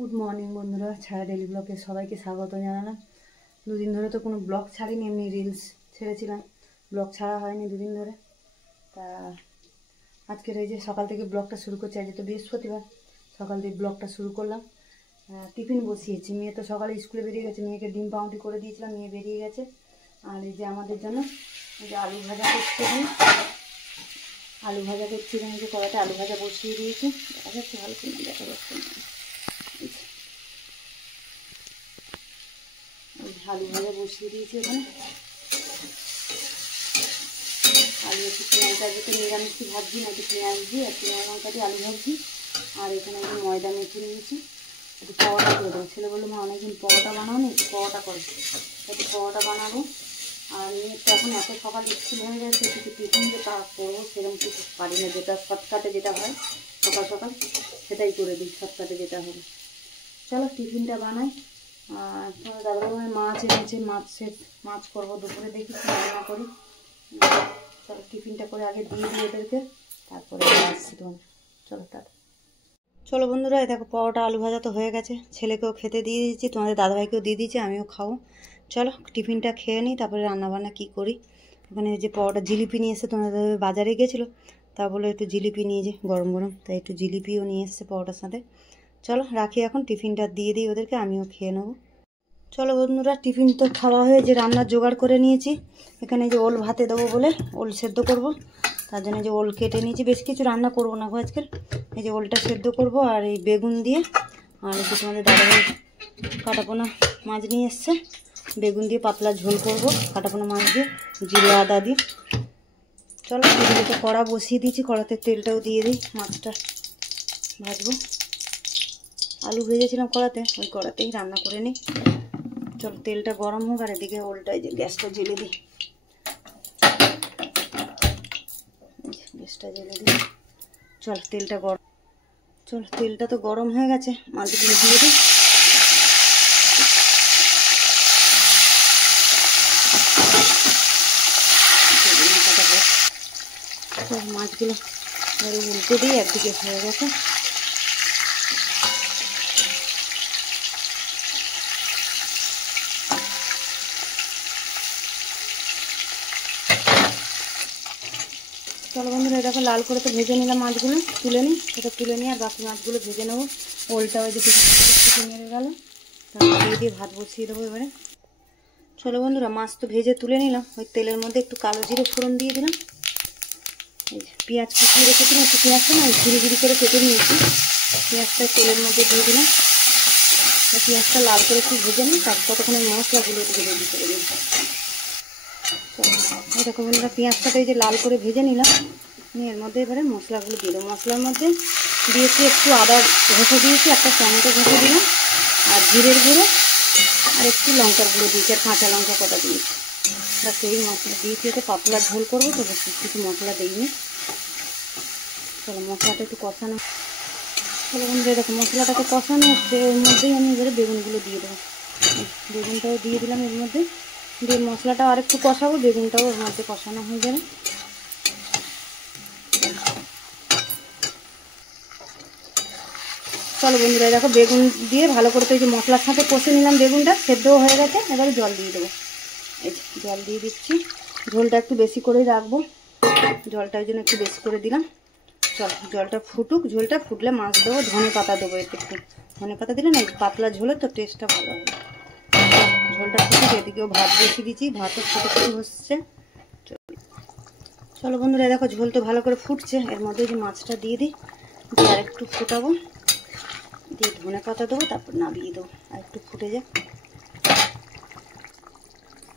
Good morning বন্ধুরা, ছায়া daily ব্লগে সবাইকে স্বাগত জানালাম। দুদিন ধরে তো কোনো ব্লগ ছাড়িনি, এমনি রিলস ছেড়েছিলাম, ব্লগ ছাড়া হয়নি দুদিন ধরে। তা আজকের এই যে সকাল থেকে ব্লগটা শুরু করছি, আজ তো বৃহস্পতিবার, সকাল থেকে ব্লগটা শুরু করলাম। টিফিন বসিয়েছি, মেয়ে তো সকালে স্কুলে বেরিয়ে গেছে, মেয়েকে ডিম পাউরুটি করে দিয়েছিলাম, মেয়ে বেরিয়ে গেছে। আর এই যে আমাদের জন্য এই যে আলু ভাজা করছি, আলু ভাজা করছি, এই যে কড়াতে আলু ভাজা বসিয়ে দিয়েছি, দেখা যাচ্ছে ভালো করে দেখা যাচ্ছে না। আলু ভাজা বসিয়ে দিয়েছি ওখানে, আলু একটু পেঁয়াজ আজকে নিরামিষ ভাবছি না, একটু পেঁয়াজ দিয়ে আর পেঁয়াজ লঙ্কা দিয়ে আলু ভাবছি। আর এখানে একটু ময়দা মেখে নিয়েছি, একটু পরোটা করে দেবো। ছেলে বললো মা অনেকদিন পরোটা বানাও নি, একটু পরোটা করে একটু পরোটা বানাবো। আর মেয়ে তো এখন এত সকাল স্কুল হয়ে গেছে, কিছু টিফিন যে তা করবো সেরকম কিছু পারি না, যেটা শর্টকাটে যেটা হয় সকাল সকাল সেটাই করে দিই, শর্টকাটে যেটা হবে। চলো টিফিনটা বানাই। আর তোমার দাদাভাই মাছ এনেছে, মাছ করবো দুপুরে, দেখি কি রান্না করি। চলো টিফিনটা করে আগে দিয়ে দিই ওদেরকে, তারপরে আসছি তোমার। চলো টাটা। চলো বন্ধুরা, এই দেখো পরোটা আলু ভাজা তো হয়ে গেছে, ছেলেকেও খেতে দিয়ে দিয়েছি, তোমাদের দাদাভাইকেও দিয়ে দিয়েছি, আমিও খাবো। চলো টিফিনটা খেয়ে নিই, তারপরে রান্নাবান্না কী করি। ওখানে যে পরোটা জিলিপি নিয়ে এসছে, তোমাদের দাদাভাই বাজারে গেছিলো, তা বলে একটু জিলিপি নিয়ে যে গরম গরম, তাই একটু জিলিপিও নিয়ে এসছে পরোটার সাথে। চলো রাখি এখন, টিফিনটা দিয়ে দিই ওদেরকে, আমিও খেয়ে নেবো। চলো বন্ধুরা, টিফিন তো খাওয়া হয়ে যে রান্নার জোগাড় করে নিয়েছি। এখানে যে ওল ভাতে দেবো বলে ওল সেদ্ধ করব, তার জন্য যে ওল কেটে নিয়েছি, বেশ কিছু রান্না করবো না আজকের। এই যে ওলটা সেদ্ধ করব, আর এই বেগুন দিয়ে, আর এই যে তোমাদের দাদাভাই কাটাপোনা মাছ নিয়ে এসছে, বেগুন দিয়ে পাতলা ঝোল করব কাটাপোনা মাছ দিয়ে, জিরে আদা দিয়ে। চলো এদিকে কড়া বসিয়ে দিয়েছি, কড়াতে তেলটাও দিয়ে দিই, মাছটা ভাজবো। আলু ভেজেছিলাম কড়াতে, ওই কড়াতেই রান্না করে নিই। চলো তেলটা গরম হোক, আর এদিকে ওলটা যে গ্যাসটা জ্বেলে দিই, গ্যাসটা জ্বেলে দিই। চল তেলটা গরম, চল তেলটা তো গরম হয়ে গেছে, মাছগুলো দিয়ে দিই। চল মাছগুলো এবারে উল্টে দিই, একদিকে হয়ে গেছে। চলো বন্ধুরা, দেখো লাল করে তো ভেজে নিলাম মাছগুলো, তুলে নিই, সেটা তুলে নিই, আর বাকি মাছগুলো ভেজে নেবো। ওলটা ওই যে কিছু মেরে গেল, তারপর দিয়ে দিয়ে ভাত বসিয়ে দেবো এবারে। চলো বন্ধুরা, মাছ তো ভেজে তুলে নিলাম, ওই তেলের মধ্যে একটু কালো জিরে ফোড়ন দিয়ে দিলাম। এই যে পেঁয়াজ কুচিয়ে রেখেছিলাম, একটু পেঁয়াজটা না ঝিরি ঝিরি করে কেটে নিয়েছি, পেঁয়াজটা তেলের মধ্যে দিয়ে দিলাম। পেঁয়াজটা লাল করে একটু ভেজে নিই, তারপর ততক্ষণ মশলাগুলো একটু রেডি করে দিই। এই দেখো বন্ধুরা, পেঁয়াজটাকে এই যে লাল করে ভেজে নিলাম, আমি এর মধ্যে এবারে মশলাগুলো দিয়ে দেবো। মশলার মধ্যে দিয়েছি একটু আদা ঘষে দিয়েছি, একটা টমেটো ঘষে দিলাম, আর জিরের গুঁড়ো, আর একটু লঙ্কার গুঁড়ো দিয়েছি, আর কাঁচা লঙ্কা কটা দিয়েছি। বা সেই মশলা দিয়েছি, তো পাতলা ঝোল করবো তো, বেশি কিছু মশলা দিইনি। চলো মশলাটা একটু কষানো, চলো বন্ধুরা দেখো মশলাটাকে কষানো হচ্ছে, এর মধ্যেই আমি এবারে বেগুনগুলো দিয়ে দেবো। বেগুনটাও দিয়ে দিলাম এর মধ্যে, দিয়ে মশলাটাও আরেকটু কষাবো, বেগুনটাও এর মধ্যে কষানো হয়ে যাবে। চলো বন্ধুরা, দেখো বেগুন দিয়ে ভালো করে তো এই যে মশলার সাথে কষে নিলাম, বেগুনটা সেদ্ধও হয়ে গেছে, এবারে জল দিয়ে দেবো। এই যে জল দিয়ে দিচ্ছি, ঝোলটা একটু বেশি করেই রাখবো, জলটার জন্য একটু বেশি করে দিলাম। চল জলটা ফুটুক, ঝোলটা ফুটলে মাছ দেবো, ধনে পাতা দেবো, একটু ধনে পাতা দিলে না পাতলা ঝোলের তো টেস্টটা ভালো হবে। ঝোলটা ফুটুক, এদিকেও ভাত বসিয়ে দিচ্ছি, ভাতও ফুটে ফুটে হচ্ছে। চলো বন্ধুরা, দেখো ঝোল তো ভালো করে ফুটছে, এর মধ্যে যে মাছটা দিয়ে দিই, দিয়ে আর একটু ফুটাবো, দিয়ে ধনে পাতা দেবো, তারপর নামিয়ে দেবো, আর একটু ফুটে যাক।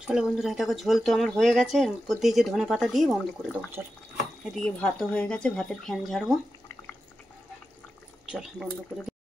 চলো বন্ধুরা, দেখো ঝোল তো আমার হয়ে গেছে, উপর দিয়ে যে ধনে পাতা দিয়ে বন্ধ করে দেবো। চলো এদিকে ভাতও হয়ে গেছে, ভাতের ফ্যান ঝাড়বো, চলো বন্ধ করে দিই।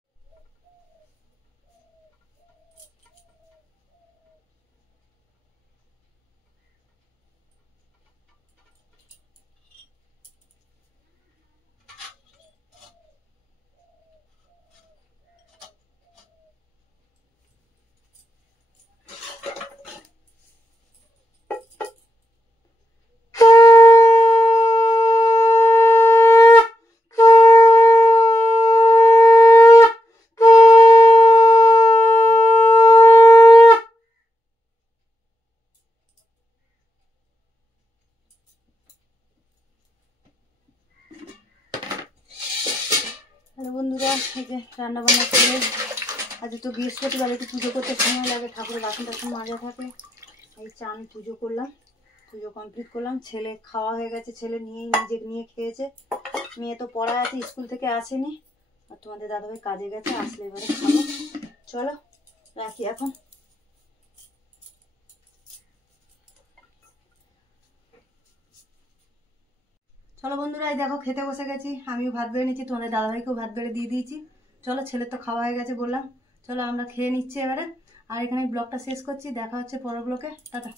হ্যালো বন্ধুরা, এই যে রান্না বান্না করে আজ তো বৃহস্পতিবার, একটু পুজো করতে সময় লাগে, ঠাকুরের বাসন টাসন মাজা থাকে। এই চান পুজো করলাম, পুজো কমপ্লিট করলাম। ছেলে খাওয়া হয়ে গেছে, ছেলে নিজে নিয়ে খেয়েছে। মেয়ে তো পড়া আছে, স্কুল থেকে আসেনি। আর তোমাদের দাদাভাই কাজে গেছে, আসলে এবারে খাবো। চলো রাখি এখন। চলো বন্ধুরা, এই দেখো খেতে বসে গেছি। আমিও ভাত বেড়ে নিচ্ছি, তোমাদের দাদাভাইকেও ভাত বেড়ে দিয়ে দিয়েছি। চলো, ছেলের তো খাওয়া হয়ে গেছে বললাম। চলো আমরা খেয়ে নিচ্ছি এবারে। আর এখানে ব্লগটা শেষ করছি, দেখা হচ্ছে পরের ব্লগে। টাটা।